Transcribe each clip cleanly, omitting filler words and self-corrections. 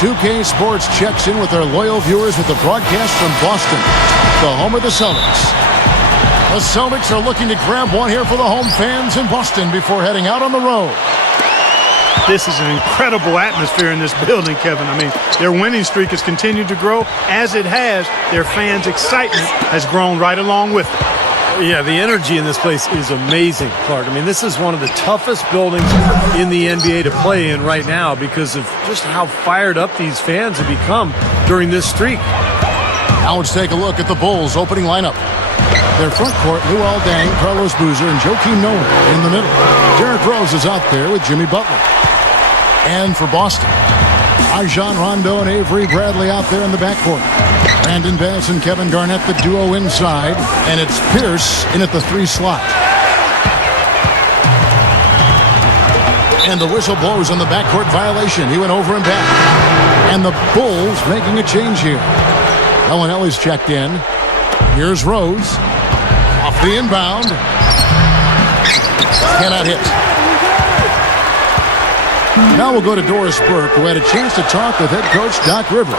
2K Sports checks in with their loyal viewers with the broadcast from Boston, the home of the Celtics. The Celtics are looking to grab one here for the home fans in Boston before heading out on the road. This is an incredible atmosphere in this building, Kevin. I mean, their winning streak has continued to grow. As it has, their fans' excitement has grown right along with it. Yeah, the energy in this place is amazing, Clark. I mean, this is one of the toughest buildings in the NBA to play in right now because of just how fired up these fans have become during this streak. Now let's take a look at the Bulls' opening lineup. Their front court, Luol Deng, Carlos Boozer, and Joakim Noah in the middle. Derrick Rose is out there with Jimmy Butler. And for Boston, Rajon Rondo and Avery Bradley out there in the backcourt. Brandon Bass and Kevin Garnett, the duo inside. And it's Pierce in at the 3 slot. And the whistle blows on the backcourt violation. He went over and back. And the Bulls making a change here. Bellinelli's checked in. Here's Rose. Off the inbound. Cannot hit. Now we'll go to Doris Burke, who had a chance to talk with head coach Doc Rivers.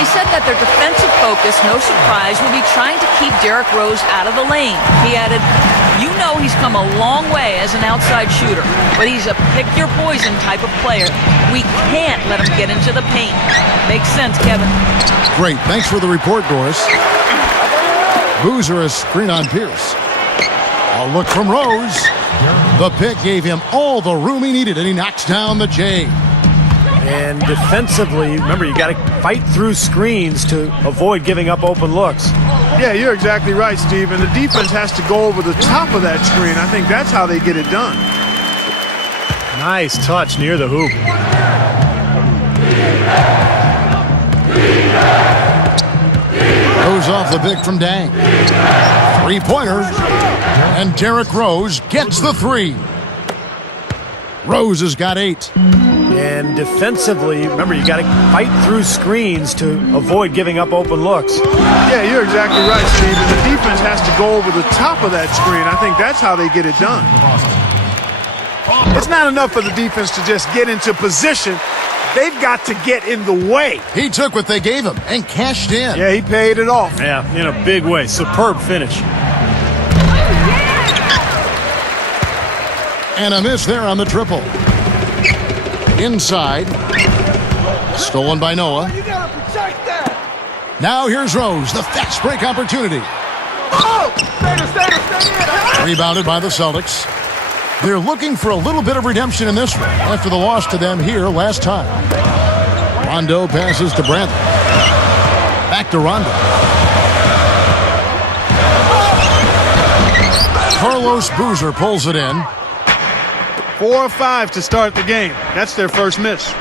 He said that their defensive focus, no surprise, will be trying to keep Derrick Rose out of the lane. He added, you know he's come a long way as an outside shooter, but he's a pick-your-poison type of player. We can't let him get into the paint. Makes sense, Kevin. Great. Thanks for the report, Doris. Boozer a screen on Pierce. A look from Rose. The pick gave him all the room he needed, and he knocks down the J. And defensively, remember, you got to fight through screens to avoid giving up open looks. Yeah, you're exactly right, Steve. And the defense has to go over the top of that screen. I think that's how they get it done. Nice touch near the hoop. Goes off the pick from Dang. 3-pointer. And Derrick Rose gets the 3. Rose has got 8. And defensively, remember, you got to fight through screens to avoid giving up open looks. Yeah, you're exactly right, Steve. And the defense has to go over the top of that screen. I think that's how they get it done. It's not enough for the defense to just get into position. They've got to get in the way. He took what they gave him and cashed in. Yeah, he paid it off. Yeah, in a big way. Superb finish. And a miss there on the triple. Inside. Stolen by Noah. You gotta protect that. Now here's Rose. The fast break opportunity. Oh! Stay in. Rebounded by the Celtics. They're looking for a little bit of redemption in this one after the loss to them here last time. Rondo passes to Bradley. Back to Rondo. Carlos Boozer pulls it in. 4 or 5 to start the game. That's their first miss.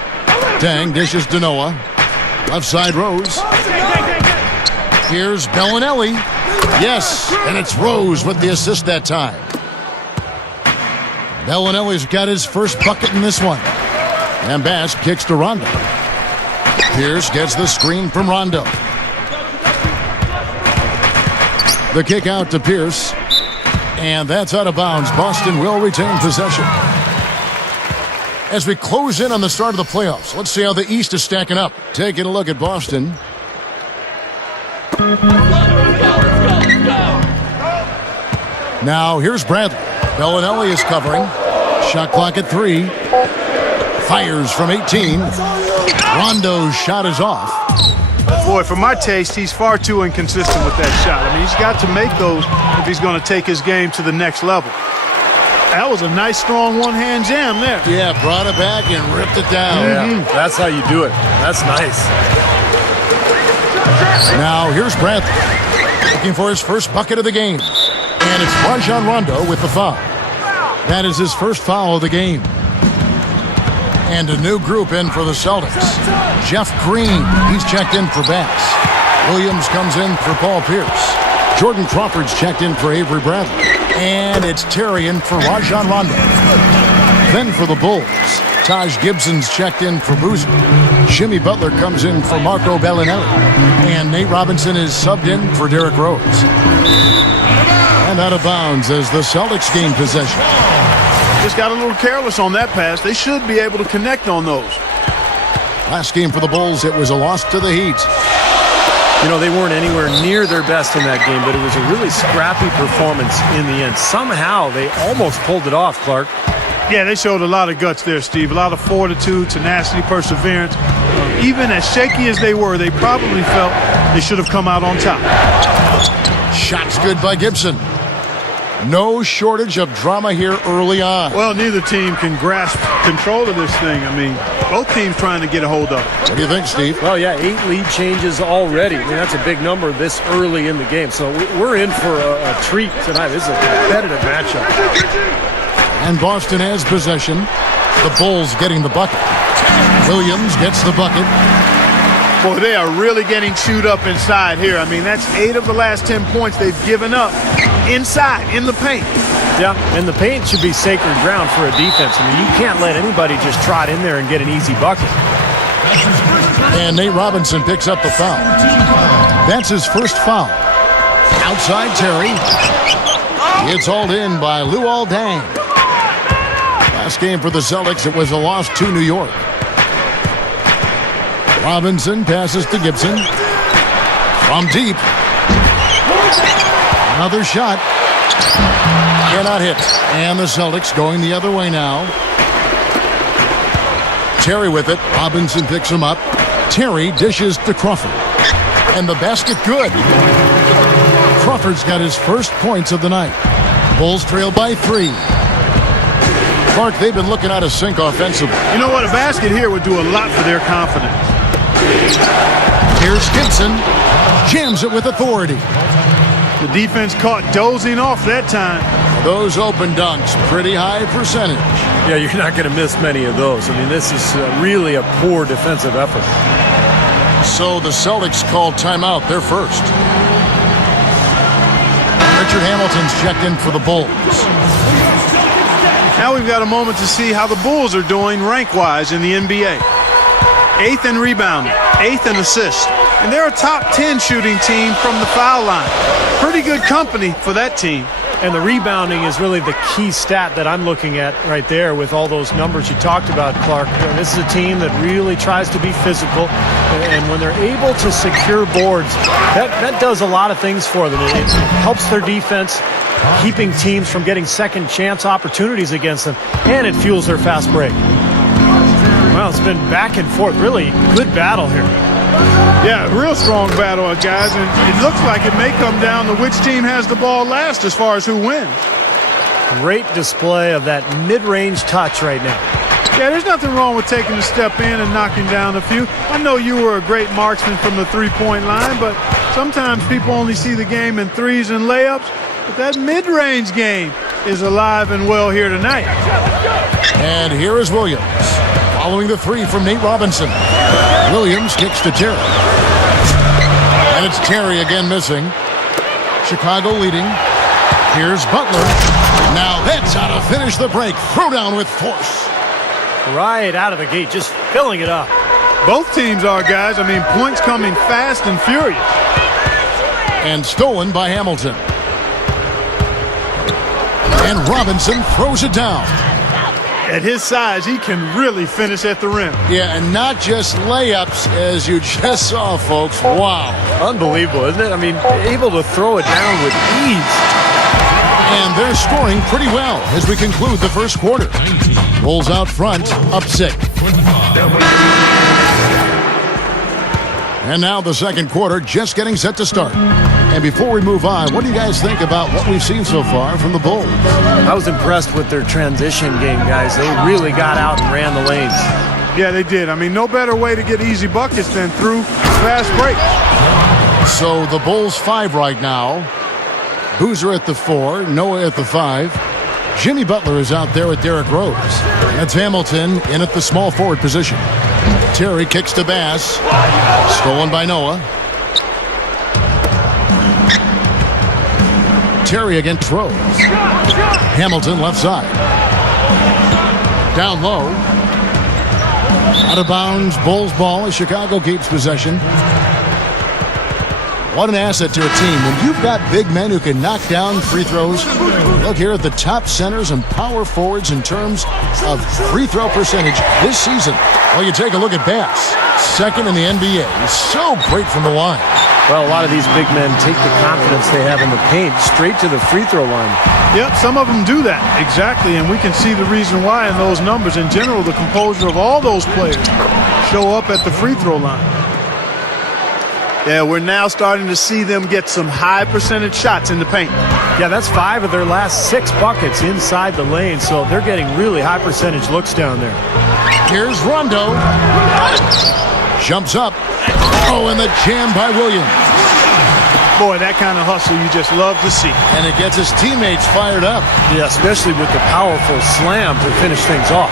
Dang dishes to Noah. Left side Rose. Here's Bellinelli. Yes, and it's Rose with the assist that time. Bellinelli's got his first bucket in this one. And Bass kicks to Rondo. Pierce gets the screen from Rondo. The kick out to Pierce. And that's out of bounds. Boston will retain possession. As we close in on the start of the playoffs, let's see how the East is stacking up. Taking a look at Boston. Now here's Bradley. Bellinelli is covering. Shot clock at 3. Fires from 18. Rondo's shot is off. Boy, for my taste, he's far too inconsistent with that shot. I mean, he's got to make those if he's going to take his game to the next level. That was a nice, strong one-hand jam there. Yeah, brought it back and ripped it down. Yeah, that's how you do it. That's nice. Now here's Bradley. Looking for his first bucket of the game. And it's Rajon Rondo with the foul. That is his first foul of the game. And a new group in for the Celtics. Jeff Green, he's checked in for Bass. Williams comes in for Paul Pierce. Jordan Crawford's checked in for Avery Bradley. And it's Terry in for Rajon Rondo. Then for the Bulls, Taj Gibson's checked in for Boozer. Jimmy Butler comes in for Marco Bellinelli. And Nate Robinson is subbed in for Derrick Rose. And out of bounds as the Celtics gain possession. Just got a little careless on that pass. They should be able to connect on those. Last game for the Bulls, it was a loss to the Heat. You know, they weren't anywhere near their best in that game, but it was a really scrappy performance in the end. Somehow, they almost pulled it off, Clark. Yeah, they showed a lot of guts there, Steve. A lot of fortitude, tenacity, perseverance. Even as shaky as they were, they probably felt they should have come out on top. Shots good by Gibson. No shortage of drama here early on. Well, neither team can grasp control of this thing. I mean, both teams trying to get a hold of it. What do you think, Steve? Well, yeah, 8 lead changes already. I mean, that's a big number this early in the game. So we're in for a treat tonight. This is a competitive matchup. And Boston has possession. The Bulls getting the bucket. Williams gets the bucket. Boy, they are really getting chewed up inside here. I mean, that's 8 of the last 10 points they've given up inside, in the paint. Yeah, and the paint should be sacred ground for a defense. I mean, you can't let anybody just trot in there and get an easy bucket. And Nate Robinson picks up the foul. That's his first foul. Outside Terry. It's hauled in by Luol Deng. Last game for the Celtics, it was a loss to New York. Robinson passes to Gibson. From deep. Another shot. Cannot hit. And the Celtics going the other way now. Terry with it. Robinson picks him up. Terry dishes to Crawford. And the basket good. Crawford's got his first points of the night. Bulls trail by 3. Clark, they've been looking out of sync offensively. You know what? A basket here would do a lot for their confidence. Here's Gibson. Jams it with authority. The defense caught dozing off that time. Those open dunks, pretty high percentage. Yeah, you're not going to miss many of those. I mean, this is really a poor defensive effort. So the Celtics called timeout, their first. Richard Hamilton's checked in for the Bulls. Now we've got a moment to see how the Bulls are doing rank-wise in the NBA. 8th in rebounding, 8th in assists. And they're a top 10 shooting team from the foul line. Pretty good company for that team. And the rebounding is really the key stat that I'm looking at right there with all those numbers you talked about, Clark. You know, this is a team that really tries to be physical. And when they're able to secure boards, that does a lot of things for them. It helps their defense, keeping teams from getting second chance opportunities against them. And it fuels their fast break. Well, it's been back and forth. Really good battle here. Yeah, real strong battle, guys, and it looks like it may come down to which team has the ball last as far as who wins. Great display of that mid-range touch right now. Yeah, there's nothing wrong with taking a step in and knocking down a few. I know you were a great marksman from the three-point line, but sometimes people only see the game in threes and layups. But that mid-range game is alive and well here tonight. And here is Williams. Following the 3 from Nate Robinson. Williams kicks to Terry. And it's Terry again missing. Chicago leading. Here's Butler. Now that's how to finish the break. Throw down with force. Right out of the gate, just filling it up. Both teams are, guys. I mean, points coming fast and furious. And stolen by Hamilton. And Robinson throws it down. At his size, he can really finish at the rim. Yeah, and not just layups, as you just saw, folks. Wow. Unbelievable, isn't it? I mean, able to throw it down with ease. And they're scoring pretty well as we conclude the first quarter. Bulls out front, up 6. And now the second quarter just getting set to start. And before we move on, what do you guys think about what we've seen so far from the Bulls? I was impressed with their transition game, guys. They really got out and ran the lanes. Yeah, they did. I mean, no better way to get easy buckets than through fast breaks. So the Bulls 5 right now. Boozer at the 4, Noah at the 5. Jimmy Butler is out there with Derrick Rose. That's Hamilton in at the small forward position. Terry kicks to Bass. Stolen by Noah. Terry against Rose. Hamilton left side. Down low. Out of bounds, Bulls ball as Chicago keeps possession. What an asset to a team when you've got big men who can knock down free throws. Look here at the top centers and power forwards in terms of free throw percentage this season. Well, you take a look at Bass, second in the NBA. So great from the line. Well, a lot of these big men take the confidence they have in the paint straight to the free throw line. Yep, some of them do that, exactly, and we can see the reason why in those numbers. In general, the composure of all those players show up at the free throw line. Yeah, we're now starting to see them get some high percentage shots in the paint. Yeah, that's 5 of their last 6 buckets inside the lane, so they're getting really high percentage looks down there. Here's Rondo. Jumps up. Oh, and the jam by Williams. Boy, that kind of hustle you just love to see. And it gets his teammates fired up. Yeah, especially with the powerful slam to finish things off.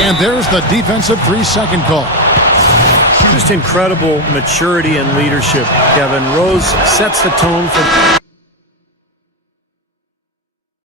And there's the defensive 3-second call. Just incredible maturity and leadership. Kevin Rose sets the tone for